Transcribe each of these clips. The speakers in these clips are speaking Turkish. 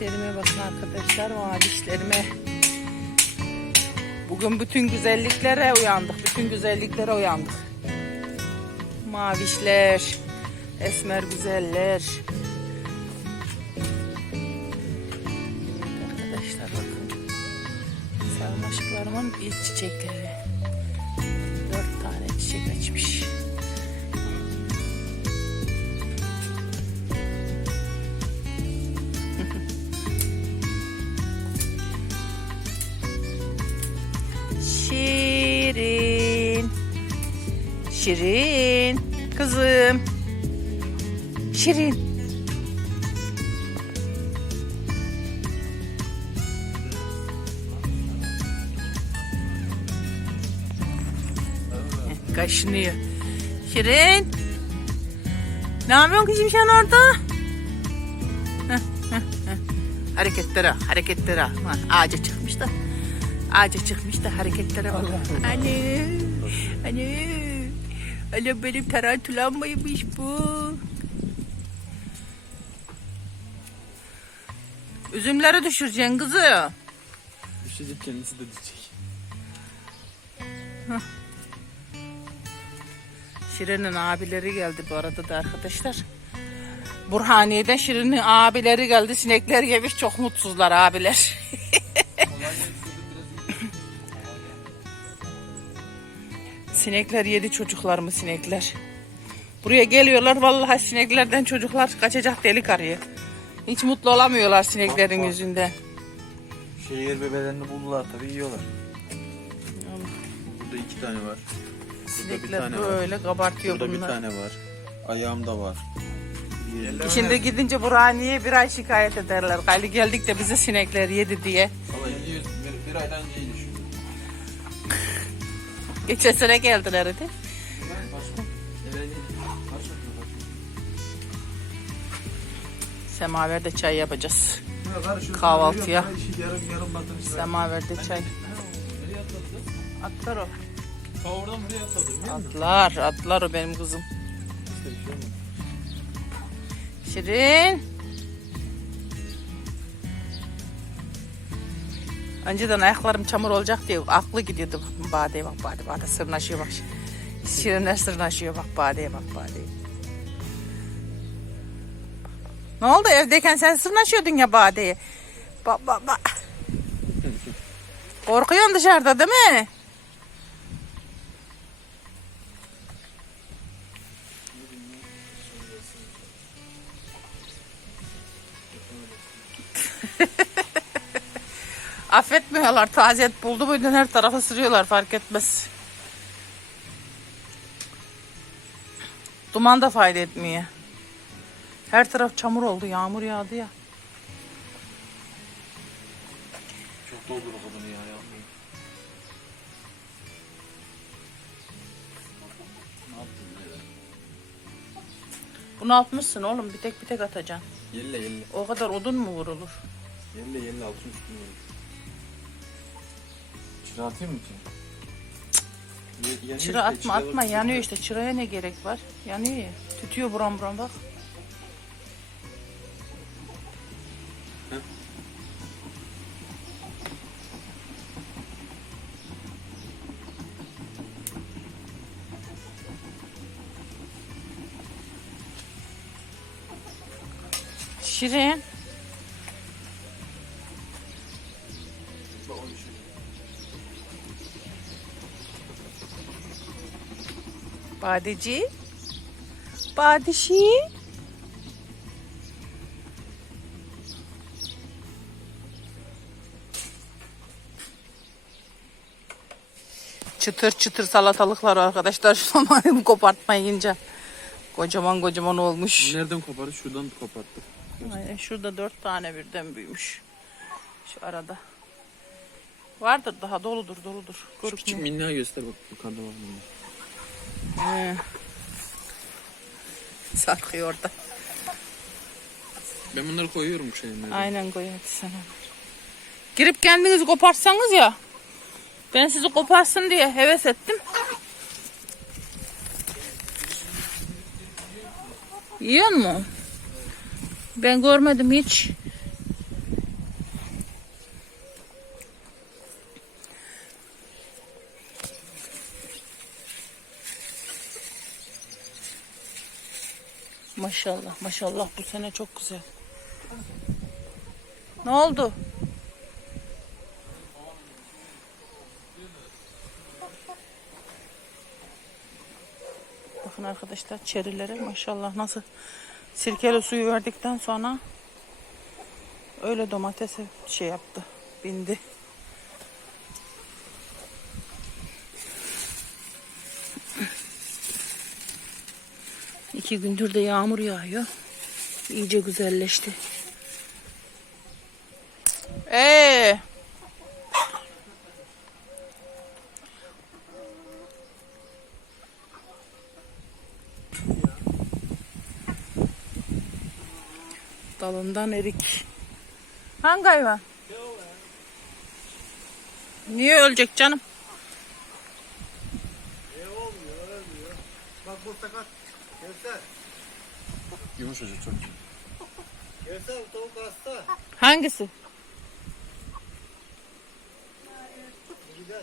Mavişlerime bakın arkadaşlar mavişlerime. Bugün bütün güzelliklere uyandık. Bütün güzelliklere uyandık. Mavişler, esmer güzeller. Arkadaşlar bakın. Sarmaşıklarımın ilk çiçekleri. Dört tane çiçek açmış. Şirin. Şirin. Kızım. Şirin. Heh, Kaşınıyor. Şirin. Ne yapıyorsun kızım sen orada? Hareketlere, hareketlere. Ha, Ağaca çıkmış da. Ağaca çıkmış da hareketlere bak. Anne. Anne. Anne benim tarantulam mıymış bu? Üzümleri düşüreceksin kızı. Düşecek kendisi de düşecek. Şirin'in abileri geldi bu arada da arkadaşlar. Burhaniye'den Şirin'in abileri geldi. Sinekler yemiş çok mutsuzlar abiler. sinekler yedi çocuklarımı sinekler. Buraya geliyorlar vallahi sineklerden çocuklar kaçacak delik arıyor. Hiç mutlu olamıyorlar sineklerin yüzünden. Şehir bebelerini buldular tabii yiyorlar. Burada iki tane var. Burada bir Sinekler tane var. böyle kabartıyor Burada bir bunlar. tane var. Ayağımda var. Diğeri- Şimdi gidince Burhaniye'ye bir ay şikayet ederler. Gayli geldik de bizi sinekler yedi diye. Valla yüz- bir, bir aydan iyi düşüyor. Geçen sene geldiler hadi. Semaverde çay yapacağız. Kahvaltıya. Semaverde çay. Atlar o. Atlar, atlar o benim kızım. Şirin. Önceden ayaklarım çamur olacak diye aklı gidiyordu. Badeye bak bade, bade sırnaşıyor bak. Şirinler sırnaşıyor bak badeye bak badeye. Ne oldu evdeyken sen sırnaşıyordun ya badeye. Bak bak bak. Korkuyorsun dışarıda değil mi? Affetmiyorlar. Taziyet buldu muydu her tarafa sürüyorlar fark etmez. Duman da fayda etmiyor. Her taraf çamur oldu. Yağmur yağdı ya. Çok doldur o kadını ya. yapmayın. Bunu atmışsın oğlum. Bir tek bir tek atacaksın. Yelle yelle. O kadar odun mu vurulur? Yelle yelle altın üstüne. Çıra atayım mı ki? Yanıyor Çıra işte, atma çıra atma. bak- Yanıyor işte. Çıraya ne gerek var? Yanıyor ya. Tütüyor buram buram bak. Şirin. Badeci. Badişi. Çıtır çıtır salatalıklar arkadaşlar. Şunu kopartmayınca. Kocaman kocaman olmuş. Nereden kopardı? Şuradan koparttı. Aynen şurada dört tane birden büyümüş. Şu arada. Vardır daha doludur doludur. Şu küçük minnağı göster bak yukarıda var minnak. He. Sarkıyor orada. Ben bunları koyuyorum şeyine. Aynen koy hadi sen. Girip kendinizi koparsanız ya. Ben sizi koparsın diye heves ettim. Yiyor mu? Ben görmedim hiç. Maşallah maşallah bu sene çok güzel. Ne oldu? Bakın arkadaşlar çerileri maşallah nasıl sirkeli suyu verdikten sonra öyle domatese şey yaptı. Bindi. İki gündür de yağmur yağıyor. İyice güzelleşti. Ee. Dalından erik. Hangi hayvan? Niye ölecek canım? Bak bu sakat. Gelsene. Yumuşacık çok. Gelsene bu tavuk hasta. Hangisi? Gider.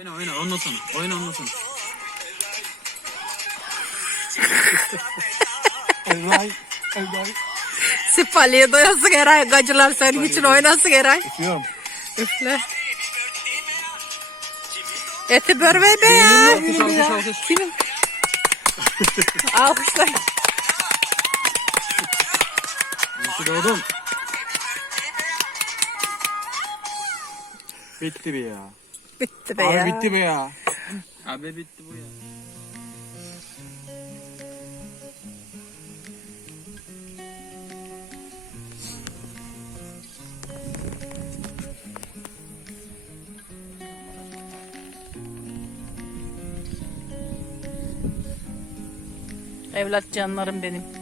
Oyna oyna ondan sonra. Oyna ondan sonra. Elvay. Elvay. Sipaliye doyasın Eray. Gacılar senin için oynasın Eray. Üflüyorum. Üfle. Eti börve be ya. Alkış alkış alkış. Kimin? Alkışlayın. Nasıl doğdum? Bitti be ya. Bitti be ya. Abi bitti be ya. Abi bitti bu ya. Evlat canlarım benim.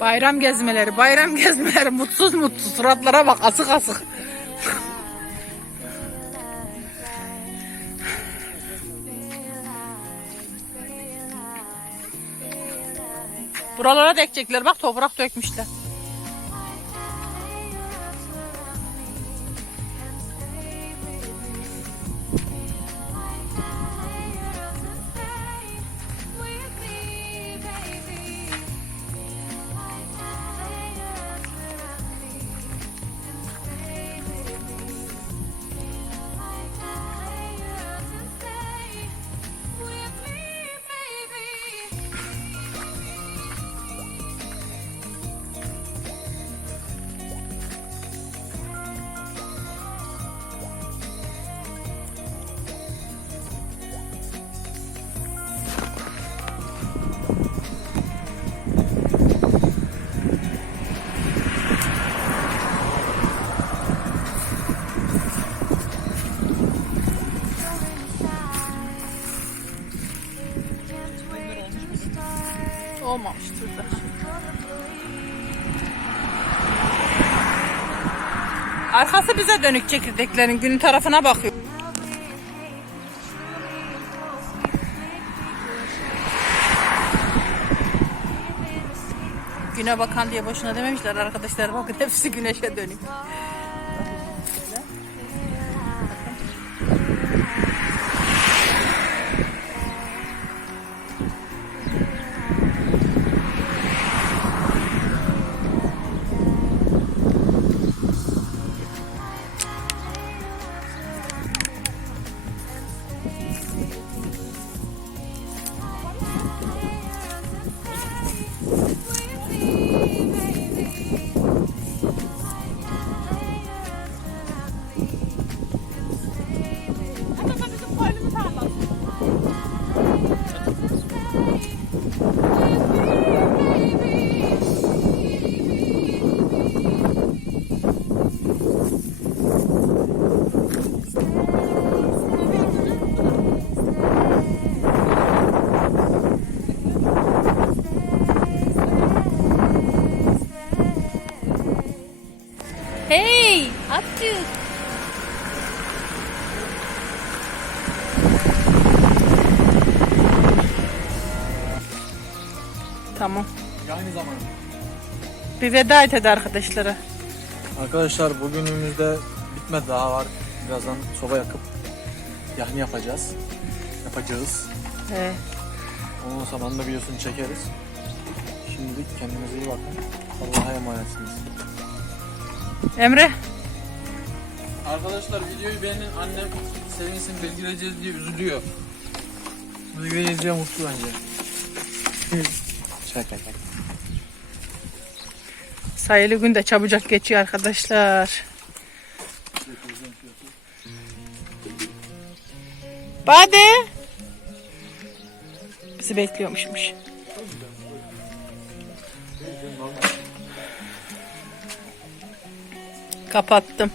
Bayram gezmeleri, bayram gezmeleri. Mutsuz mutsuz. Suratlara bak asık asık. Buralara da bak toprak dökmüşler. Arkası bize dönük çekirdeklerin günün tarafına bakıyor. Güne bakan diye boşuna dememişler arkadaşlar. Bakın hepsi güneşe dönük. Abdü. Tamam. Aynı zamanda. Bir veda et hadi arkadaşlara. Arkadaşlar bugünümüzde bitmedi daha var. Birazdan soba yakıp yahni yapacağız. Yapacağız. Ee, Onun zamanında videosunu çekeriz. Şimdilik kendinize iyi bakın. Allah'a emanetsiniz. Emre. Arkadaşlar videoyu beğenin. Annem sevinsin bilgileyeceğiz diye üzülüyor. Bilgileyeceğiz diye mutlu bence. şaka şaka. Sayılı gün de çabucak geçiyor arkadaşlar. Bade. Bizi bekliyormuşmuş. Kapattım.